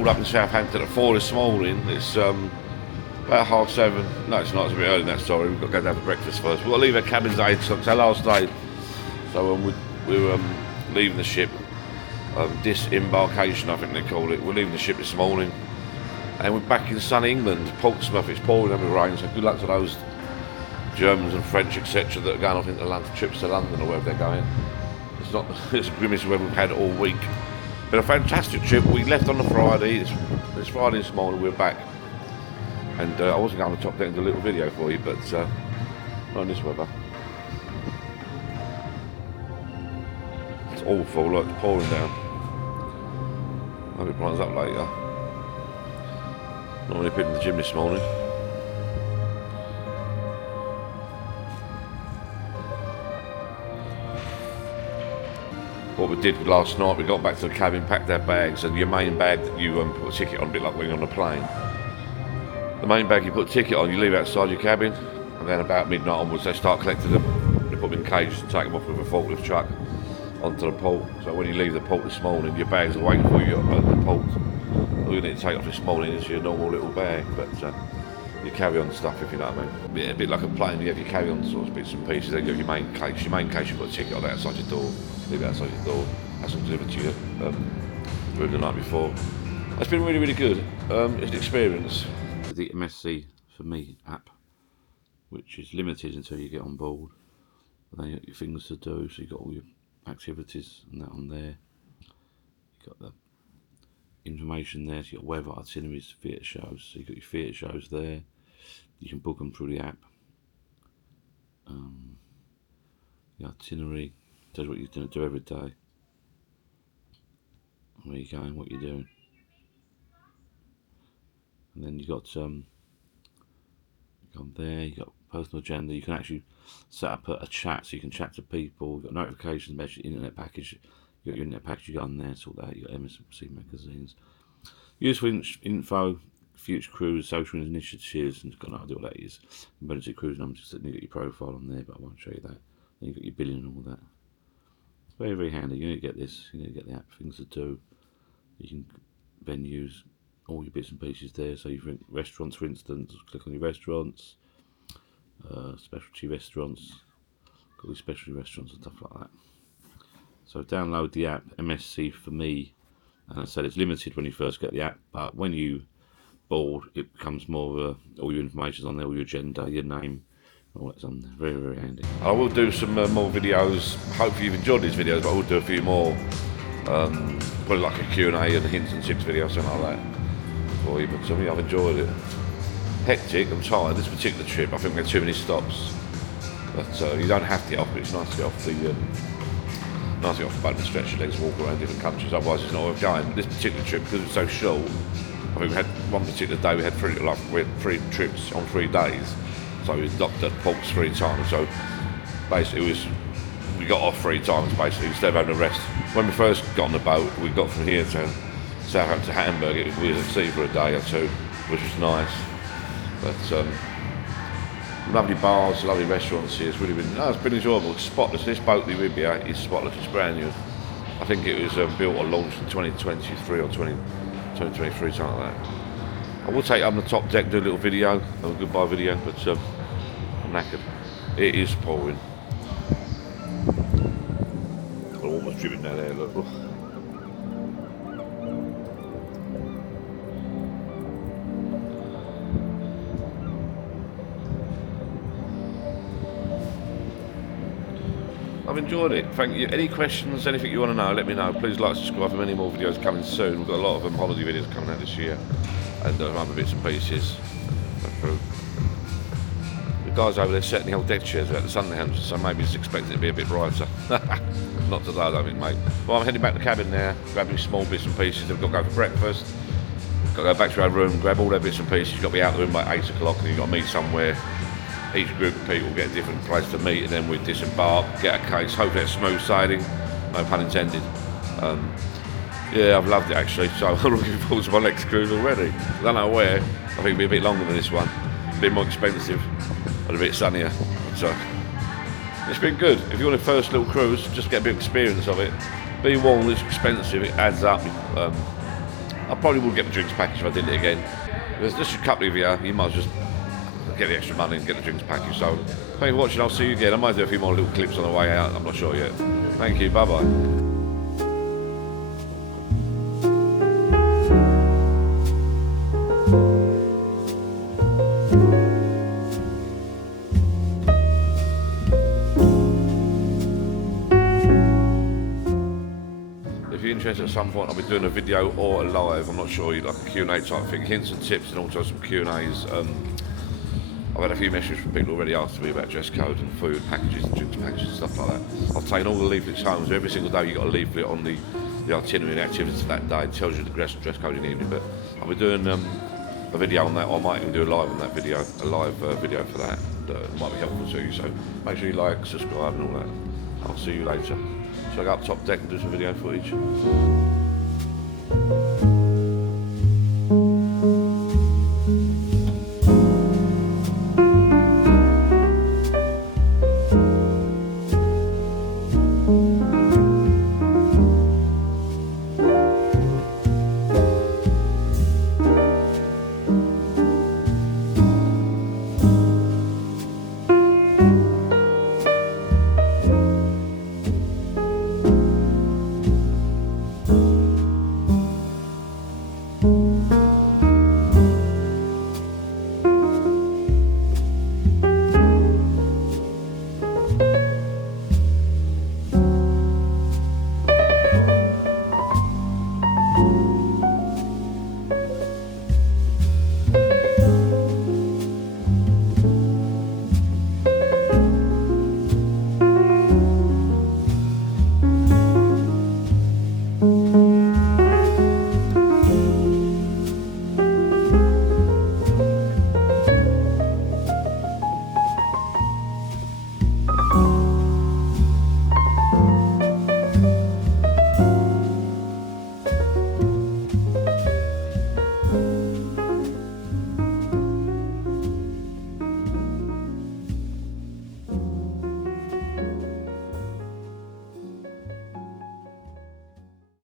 pulled up in Southampton at 4 this morning. It's about 7:30. No, it's not. It's a bit early. That's sorry. We've got to go down for breakfast first. We've got to leave our cabins at 8 o'clock. It's our last day. So we're leaving the ship. Disembarkation, I think they call it. We're leaving the ship this morning, and we're back in sunny England, Portsmouth. It's pouring down with rain. So good luck to those Germans and French, etc., that are going off into London, trips to London or wherever they're going. It's not. It's the grimmest weather we've had all week. Been a fantastic trip. We left on the Friday. It's Friday this morning. We're back. And I wasn't going to top deck and do a little video for you, but not in this weather. It's awful, like it's pouring down. I hope it brightens up later. Not really been in the gym this morning. What we did last night, we got back to the cabin, packed our bags, and your main bag that you put a ticket on, a bit like when you're on a plane. The main bag you put a ticket on, you leave outside your cabin, and then about midnight onwards they start collecting them. They put them in cages and take them off with a forklift truck onto the port. So when you leave the port this morning, your bags are waiting for you at the port. All you need to take off this morning is your normal little bag, but your carry-on stuff, if you know what I mean. Yeah, a bit like a plane, you have your carry-on sort of bits and pieces, then you have your main case. Your main case, you put a ticket on outside your door, leave it outside your door, that's all delivered to you room the night before. It's been really, really good. It's an experience. The MSC for Me app, which is limited until you get on board. And then you got your things to do, so you've got all your activities and that on there. You've got the information there, so you've got weather, itineraries, theatre shows. So you've got your theatre shows there. You can book them through the app. The itinerary tells what you're going to do every day, where you're going, what you're doing. And then you've got on there, you've got personal agenda. You can actually set up a chat, so you can chat to people. You've got notifications about your internet package. You've got your internet package, you got on there, sort that out. You've got MSC magazines. Useful info, future cruise, social initiatives, and got no idea what that is. Emergency cruise numbers, you've got your profile on there, but I won't show you that. Then you've got your billing and all that. It's very, very handy. You need to get this, you need to get the app, things to do. You can venues, all your bits and pieces there. So you've restaurants, for instance, click on your restaurants, specialty restaurants, got all your specialty restaurants and stuff like that. So download the app, MSC for Me, and I said it's limited when you first get the app, but when you board, it becomes more all your information's on there, all your agenda, your name, all that's on there. Very, very handy. I will do some more videos. Hopefully you've enjoyed these videos, but I will do a few more, probably like a Q&A and a hints and tips video, something like that for you, but something I've enjoyed it. Hectic, I'm tired. This particular trip, I think we had too many stops, but you don't have to get off, but it's nice to get off the nice to get off the boat and stretch your legs and walk around different countries, otherwise it's not worth going. This particular trip, because it was so short, I think we had one particular day, we had three trips on 3 days, so we docked at ports 3 times, so basically we got off 3 times basically, instead of having a rest. When we first got on the boat, we got from here to Southampton to Hamburg, we was at sea for a day or two, which was nice, but lovely bars, lovely restaurants here. It's really been, it's been enjoyable. It's spotless. This boat, the Euribia, is spotless. It's brand new. I think it was built or launched in 2023 or 2023, something like that. I will take it up on the top deck, do a little video, a goodbye video, but I'm knackered. It is pouring. I'm almost dripping down there, look. I've enjoyed it. Thank you. Any questions, anything you want to know, let me know. Please like, subscribe for many more videos coming soon. We've got a lot of holiday videos coming out this year, and other bits and pieces. The guys over there setting the old deck chairs out the Sunday, so maybe it's expected to be a bit brighter. Not today, I don't think, mate. Well, I'm heading back to the cabin now, grabbing small bits and pieces. We've got to go for breakfast. We've got to go back to our room, grab all their bits and pieces. You've got to be out of the room by 8 o'clock, and you've got to meet somewhere. Each group of people get a different place to meet, and then we disembark, get a case, hopefully it's smooth sailing, no pun intended. Yeah, I've loved it actually, so I'm looking forward to my next cruise already. I don't know where, I think it'll be a bit longer than this one, a bit more expensive, and a bit sunnier. So it's been good. If you want a first little cruise, just get a bit of experience of it. Be warned, it's expensive, it adds up. I probably would get the drinks package if I did it again. There's just a couple of you might as well just get the extra money and get the drinks package. So thank you for watching. I'll see you again. I might do a few more little clips on the way out. I'm not sure yet. Thank you. Bye bye. If you're interested at some point, I'll be doing a video or a live, I'm not sure, like a Q&A type thing, hints and tips and also some Q&As. I've had a few messages from people already asking me about dress code and food packages and drinks packages and stuff like that. I've taken all the leaflets home, so every single day you've got a leaflet on the itinerary and activities for that day. It tells you the dress code in the evening, but I'll be doing a video on that, or I might even do a live on that video, a live video for that. It might be helpful to you, so make sure you like, subscribe and all that. I'll see you later. So I go up top deck and do some video footage.